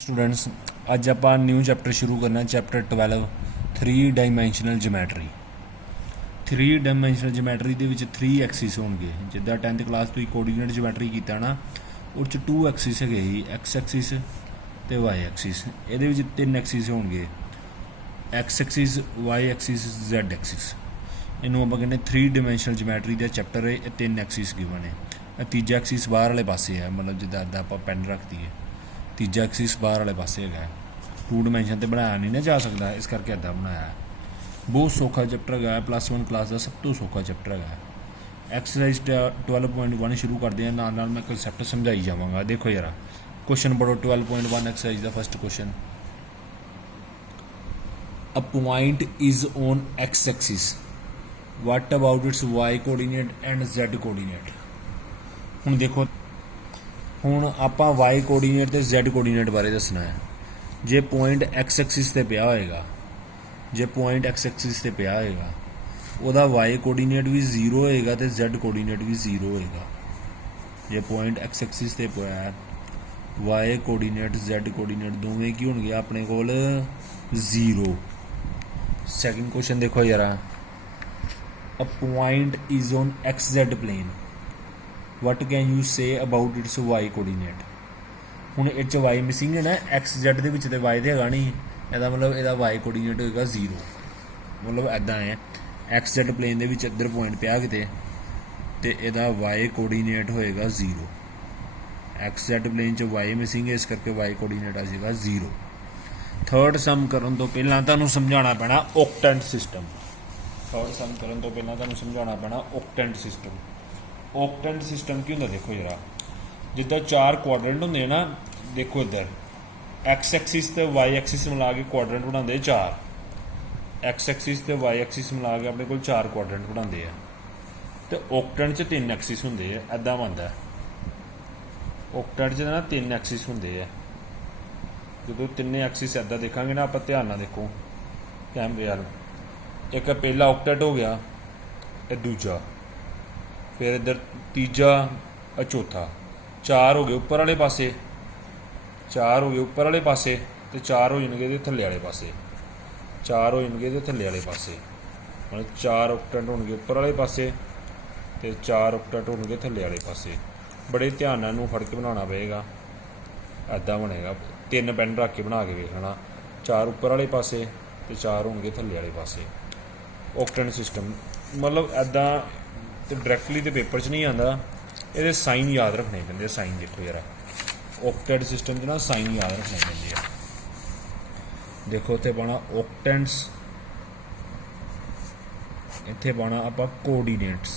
Students अज आप new chapter शुरू करना चैप्टर 12 थ्री डायमैंशनल जमैट्री। थ्री डायमैंशनल जमैट्री के 3 एक्सिस होंगे जिदा 10th क्लास तो कोऑर्डिनेट जमैट्री किया ना उस 2 एक्सिस है एक्स एक्सिस तो वाई एक्सिस। ये 3 एक्सिस होंगे X axis Y axis Z axis. इनू आप कहने 3 डायमैंशनल जमैट्री का चैप्टर है। ये 3 एक्सिस गिवन है। तीजा एक्सिस बाहर वाले पासे है मतलब जिदा आप पेन रख दिए तीजा एक्सिस बाहर वाले पासे है। 2 डायमैंशन तो बनाया नहीं ना जा सकता इस करके इदा बनाया है। बहुत सौखा चैप्टर है +1 क्लास का सब तो सौखा चैप्टर है। एक्सरसाइज 12.1 शुरू करते हैं नाल मैं कंसैप्ट समझाई जावांगा। देखो यार क्वेश्चन पढ़ो 12.1 एक्सरसाइज का first question. A point is on X axis what about its Y coordinate and Z coordinate. हुण देखो ਹੁਣ ਆਪਾਂ वाई कोऑर्डिनेट ਤੇ Z कोऑर्डिनेट बारे दसना है। जे पॉइंट एक्स एक्सिस ਤੇ ਪਿਆ ਹੋਏਗਾ ਜੇ ਪੁਆਇੰਟ एक्स एक्सिस ਤੇ ਪਿਆ ਹੋਏਗਾ ਉਹਦਾ वाई कोऑर्डिनेट भी 0 ਹੋਏਗਾ ਤੇ Z कोऑर्डिनेट भी 0 ਹੋਏਗਾ। ਜੇ ਪੁਆਇੰਟ एक्स एक्सिस ਤੇ ਪਿਆ ਹੈ वाई कोऑर्डिनेट Z कोऑर्डिनेट ਦੋਵੇਂ ਕੀ ਹੋਣਗੇ ਆਪਣੇ ਕੋਲ 0। ਸੈਕਿੰਡ क्वेश्चन देखो यार a point is on XZ plane what can you say about its Y coordinate. हुण इस वाई मिसिंग है ना एक्स जैड के तो वाई तो है नहीं यदा मतलब यदा वाई कोऑर्डिनेट होएगा 0। मतलब ऐदा है एक्स जैड प्लेन के इधर पॉइंट पिया किते तो यदा वाई कोऑर्डिनेट होएगा 0। एक्स जैड प्लेन च वाई मिसिंग है इस करके वाई कोऑर्डिनेट आ जाएगा 0। थर्ड सम करन तो पहला तुहानूं समझाना पैना ऑक्टेंट सिस्टम। थर्ड सम करन तो पहला तुहानूं समझाना पैना ऑक्टेंट सिस्टम। ऑक्टेंट सिस्टम की होंगे देखो जरा जिदा 4 क्वाड्रेंट होंगे ना देखो इधर एक्स एक्सिस तो वाई एक्सिस मिला के क्वाड्रेंट बनाते 4 एक्स एक्सिस तो वाई एक्सिस मिला के अपने को 4 क्वाड्रेंट बनाते हैं। तो ऑक्टेंट च 3 एक्सिस होंगे ऐदा बनता है। ऑक्टेंट च ना 3 एक्सिस होंगे है। जो 3 एक्सिस ऐदा देखा ना आप ध्यान ना देखो कैमरे यार एक पहला ऑक्टेंट हो गया ये दूजा फिर इधर तीजा चौथा 4 हो गए उपर वाले पासे 4 हो गए उपर वाले पासे तो 4 हो जाएंगे थल्ले वाले पासे 4 हो जाएंगे थल्ले वाले पासे मतलब 4 ऑक्टेंट होंगे उपर वाले पासे तो 4 ऑक्टेंट होंगे थल्ले वाले पासे। बड़े ध्यान नाल फड़ के बनाना पेगा ऐदा बनेगा 3 पेन रख के बना के वेखना 4 उपर वाले पासे तो 4 होंगे थल्ले वाले पासे। ऑक्टेंट सिस्टम मतलब ऐदा तो डायरैक्टली तो पेपर च नहीं आता ये साइन याद रखने पेंदे। साइन देखो यार ऑक्टेंट सिस्टम ना साइन याद रखने पेंदे। देखो इत्थे पाना ऑक्टेंट्स इत्थे पाना आप कोऑर्डिनेट्स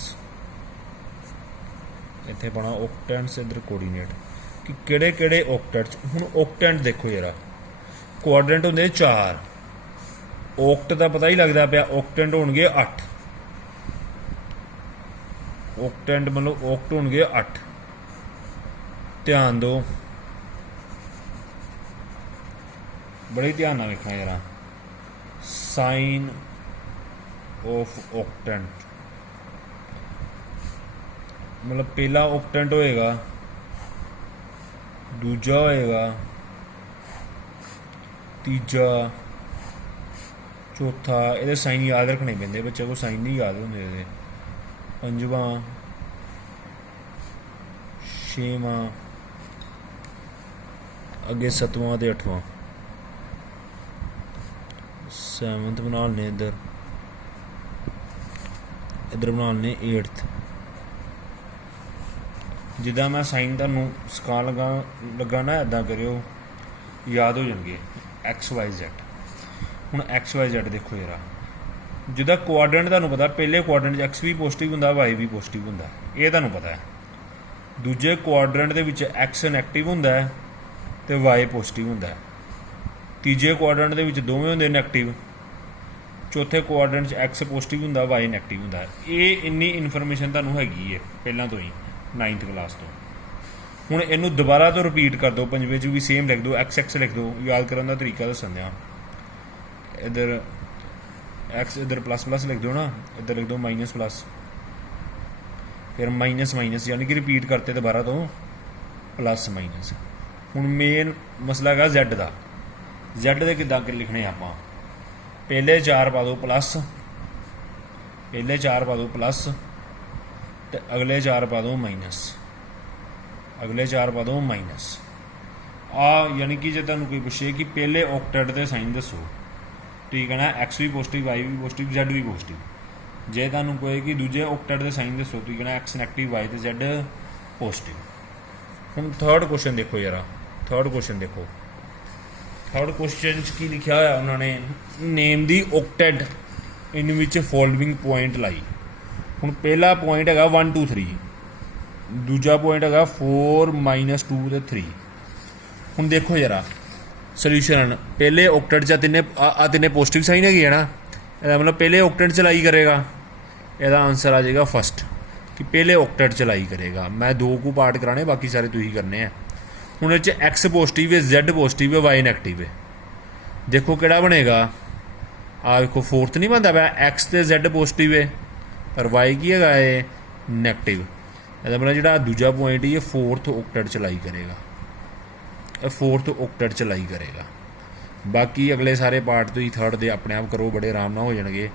इत्थे पाना ऑक्टेंट्स इधर कोऑर्डिनेट कि केड़े केड़े ऑक्टेंट्स। हुण ऑक्टेंट देखो यार क्वाड्रेंट होंगे 4 ऑक्ट का पता ही लगता पाया ऑक्टेंट होंगे 8 ऑक्टेंट मतलब ऑक्ट होंगे 8। ध्यान दो बड़े ध्यान ना देखना यार साइन ऑफ ऑक्टेंट मतलब पहला ऑक्टेंट होएगा दूजा होएगा तीजा चौथा। ये साइन याद रखने पेंदे बच्चे को साइन नहीं याद होंगे ये। पंजवां छेवां अगे 7वां तो 8वां 7th बना लें इधर इधर बना लें 8th। जिदा मैं साइन तुहानूं सिखा लगा ना ऐदा करियो याद हो जाएंगे एक्स वाई जैड। हुण एक्स वाई जैड देखो यार जिदा क्वाड्रेंट तुहानूं पता पहले क्वाड्रेंट एक्स भी पॉजिटिव होंदा वाई भी पॉजिटिव होंदा ये तुहानूं पता है। दूजे क्वाड्रेंट दे विच एक्स नैगेटिव होंदा है तो वाई पॉजिटिव होंदा है। तीजे क्वाड्रेंट दे विच दोवें होंदे नैगेटिव। चौथे क्वाड्रेंट च एक्स पॉजिटिव होंदा वाई नैगेटिव होंदा है। ये इन्नी इन्फॉर्मेशन तुहानूं हैगी है पहलां तो ही 9th क्लास तो। हुण इहनूं दोबारा तो रिपीट कर दो 5वें च भी सेम लिख दो एक्स एक्स लिख दो याद करन दा तरीका दस्सन दियां। इधर एक्स इधर प्लस प्लस लिख दो ना इधर लिख दो माइनस प्लस फिर माइनस माइनस यानी कि रिपीट करते दोबारा तो प्लस माइनस ਹੁਣ ਮੇਨ ਮਸਲਾ ਹੈਗਾ Z ਦਾ। Z ਦੇ ਕਿੱਦਾਂ ਕਿ ਲਿਖਣੇ ਆਪਾਂ, ਪਹਿਲੇ 4 ਪਾ ਦਿਓ ਪਲੱਸ, ਪਹਿਲੇ 4 ਪਾ ਦਿਓ ਪਲੱਸ ਤੇ ਅਗਲੇ 4 ਪਾ ਦਿਓ ਮਾਈਨਸ, ਅਗਲੇ 4 ਪਾ ਦਿਓ ਮਾਈਨਸ। ਯਾਨੀ ਕਿ ਜੇ ਤੁਹਾਨੂੰ ਕੋਈ ਪੁੱਛੇ ਕਿ ਪਹਿਲੇ ਓਕਟੈਟ ਦੇ ਸਾਈਨ ਦੱਸੋ, ਠੀਕ ਹੈ ਨਾ, X ਵੀ ਪੋਜ਼ਿਟਿਵ, Y ਵੀ ਪੋਜ਼ਿਟਿਵ, Z ਵੀ ਪੋਜ਼ਿਟਿਵ। ਜੇ ਤੁਹਾਨੂੰ ਕਹੇ ਕਿ ਦੂਜੇ ਓਕਟੈਟ ਦੇ ਸਾਈਨ ਦੱਸੋ, ਠੀਕ ਹੈ ਨਾ, X ਨੈਗੇਟਿਵ, Y ਤੇ Z ਪੋਜ਼ਿਟਿਵ। ਹੁਣ ਥਰਡ ਕੁਐਸਚਨ ਦੇਖੋ ਯਾਰਾ, ਥਰਡ ਕੁਐਸਚਨ ਦੇਖੋ। ਥਰਡ ਕੁਐਸਚਨ 'ਚ ਕੀ ਲਿਖਿਆ ਹੋਇਆ ਉਹਨਾਂ ਨੇ, ਨੇਮ ਦੀ ਓਕਟੈਟ ਇਨ ਵਿੱਚ ਫੋਲੋਇੰਗ ਪੁਆਇੰਟ ਲਾਈ। ਹੁਣ ਪਹਿਲਾ ਪੁਆਇੰਟ ਹੈਗਾ 1 2 3, ਦੂਜਾ ਪੁਆਇੰਟ ਹੈਗਾ 4 -2 ਤੇ 3। ਹੁਣ ਦੇਖੋ ਜਰਾ ਸੋਲੂਸ਼ਨ, ਪਹਿਲੇ ਓਕਟੈਟ 'ਚ ਤਿੰਨੇ ਪੋਜ਼ਿਟਿਵ ਸਾਈਨ ਹੈਗੇ ਹੈ ਨਾ, ਇਹਦਾ ਮਤਲਬ ਪਹਿਲੇ ਓਕਟੈਟ 'ਚ ਲਾਈ ਕਰੇਗਾ। ਇਹਦਾ ਆਨਸਰ ਆ ਜਾਏਗਾ ਫਸਟ, ਕਿ ਪਹਿਲੇ ਓਕਟੈਟ 'ਚ ਲਾਈ ਕਰੇਗਾ। ਮੈਂ 2 ਕੁ ਪਾਰਟ ਕਰਾਣੇ, ਬਾਕੀ ਸਾਰੇ ਤੁਸੀਂ ਕਰਨੇ ਆ। ਹੁਣ ਇਹ 'ਚ X ਪੋਜ਼ਿਟਿਵ ਹੈ, Z ਪੋਜ਼ਿਟਿਵ ਹੈ, Y ਨੈਗੇਟਿਵ ਹੈ। ਦੇਖੋ ਕਿਹੜਾ ਬਣੇਗਾ, ਦੇਖੋ ਫੋਰਥ ਨਹੀਂ ਬਣਦਾ ਪਿਆ, X ਤੇ Z ਪੋਜ਼ਿਟਿਵ ਹੈ ਪਰ Y ਕੀ ਹੈਗਾ ਇਹ ਨੈਗੇਟਿਵ। ਇਹਦਾ ਮਤਲਬ ਜਿਹੜਾ ਦੂਜਾ ਪੁਆਇੰਟ ਇਹ ਫੋਰਥ ਓਕਟੈਟ 'ਚ ਲਾਈ ਕਰੇਗਾ, ਇਹ ਫੋਰਥ ਓਕਟੈਟ 'ਚ ਲਾਈ ਕਰੇਗਾ। ਬਾਕੀ ਅਗਲੇ ਸਾਰੇ ਪਾਰਟ ਤੁਸੀਂ ਥਰਡ ਦੇ ਆਪਣੇ ਆਪ ਕਰੋ, ਬੜੇ ਆਰਾਮ ਨਾਲ ਹੋ ਜਾਣਗੇ।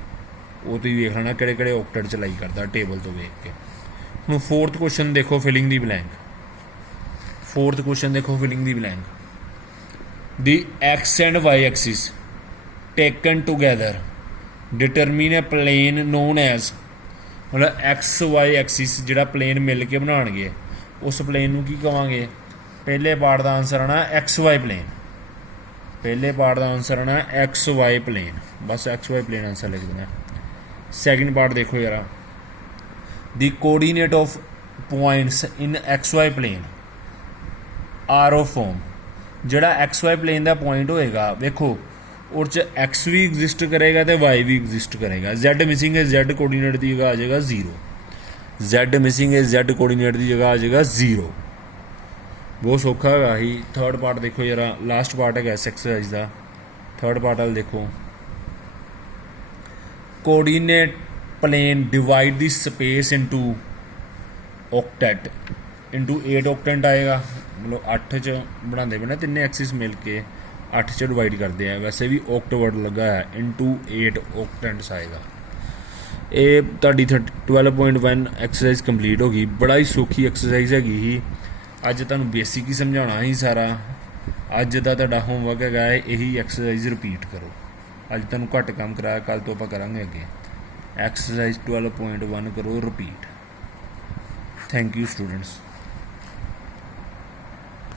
ਉਹ ਤੁਸੀਂ ਵੇਖ ਲੈਣਾ ਕਿਹੜੇ ਕਿਹੜੇ ਓਕਟੈਟ 'ਚ ਲਾਈ ਕਰਦਾ ਟੇਬਲ ਤੋਂ ਵੇਖ ਕੇ। ਹੁਣ ਫੋਰਥ ਕੁਐਸਚਨ ਦੇਖੋ, filling the blank. Fourth question ਦੇਖੋ, filling the blank. The X and Y axis taken together determine a plane known as, ਮਤਲਬ XY ਐਕਸਿਸ ਜਿਹੜਾ ਪਲੇਨ ਮਿਲ ਕੇ ਬਣਾਉਣਗੇ, ਉਸ ਪਲੇਨ ਨੂੰ ਕੀ ਕਹਾਂਗੇ। ਪਹਿਲੇ ਪਾਰਟ ਦਾ ਆਨਸਰ ਆਣਾ XY ਪਲੇਨ, ਪਹਿਲੇ ਪਾਰਟ ਦਾ ਆਨਸਰ ਆਣਾ XY ਪਲੇਨ, ਬਸ XY ਪਲੇਨ ਆਨਸਰ ਲਿਖ ਦੇਣਾ। ਸੈਕਿੰਡ ਪਾਰਟ ਦੇਖੋ ਯਾਰਾ, the coordinate of points in XY plane are of form. ਜਿਹੜਾ XY ਪਲੇਨ ਦਾ ਪੁਆਇੰਟ ਹੋਏਗਾ, ਵੇਖੋ ਉਹ 'ਚ X ਵੀ ਐਗਜ਼ਿਸਟ ਕਰੇਗਾ ਤੇ Y ਵੀ ਐਗਜ਼ਿਸਟ ਕਰੇਗਾ। Z ਮਿਸਿੰਗ ਹੈ, Z ਕੋਆਰਡੀਨੇਟ ਦੀ ਜਗ੍ਹਾ ਆ ਜਾਏਗਾ 0। Z ਮਿਸਿੰਗ ਹੈ, Z ਕੋਆਰਡੀਨੇਟ ਦੀ ਜਗ੍ਹਾ ਆ ਜਾਏਗਾ 0। ਬਹੁਤ ਸੌਖਾ ਹੈਗਾ ਹੀ। ਥਰਡ ਪਾਰਟ ਦੇਖੋ ਜਰਾ, ਲਾਸਟ ਪਾਰਟ ਹੈਗਾ ਇਸ ਐਕਸਰਸਾਈਜ਼ ਦਾ। ਥਰਡ ਪਾਰਟ ਵਾਲ ਦੇਖੋ, ਕੋਆਰਡੀਨੇਟ ਪਲੇਨ ਡਿਵਾਈਡ ਦੀ ਸਪੇਸ ਇਨਟੂ ਓਕਟੈਟ ਇਨਟੂ 8 ਓਕਟੈਂਟ ਆਏਗਾ। ਮਤਲਬ 8 'ਚ ਬਣਾਉਂਦੇ ਪਏ ਨਾ ਤਿੰਨੇ ਐਕਸਿਸ ਮਿਲ ਕੇ, 8 'ਚ ਡਿਵਾਈਡ ਕਰਦੇ ਆ। ਵੈਸੇ ਵੀ ਓਕਟ ਵਰਡ ਲੱਗਾ ਹੈ, ਇਨਟੂ 8 ਓਕਟੈਂਟਸ ਆਏਗਾ। ਇਹ ਤੁਹਾਡੀ 12.1 ਐਕਸਰਸਾਈਜ਼ ਕੰਪਲੀਟ ਹੋ ਗਈ। ਬੜਾ ਹੀ ਸੌਖੀ ਐਕਸਰਸਾਈਜ਼ ਹੈਗੀ ਹੀ। ਅੱਜ ਤੁਹਾਨੂੰ ਬੇਸਿਕ ਹੀ ਸਮਝਾਉਣਾ ਹੀ ਸਾਰਾ। ਅੱਜ ਦਾ ਤੁਹਾਡਾ ਹੋਮਵਰਕ ਹੈਗਾ ਹੈ, ਇਹੀ ਐਕਸਰਸਾਈਜ਼ ਰਿਪੀਟ ਕਰੋ। ਅੱਜ ਤੁਹਾਨੂੰ ਘੱਟ ਕੰਮ ਕਰਾਇਆ, ਕੱਲ੍ਹ ਤੋਂ ਆਪਾਂ ਕਰਾਂਗੇ ਅੱਗੇ। ਐਕਸਰਸਾਈਜ਼ 12.1 ਕਰੋ ਰਿਪੀਟ। Thank you students.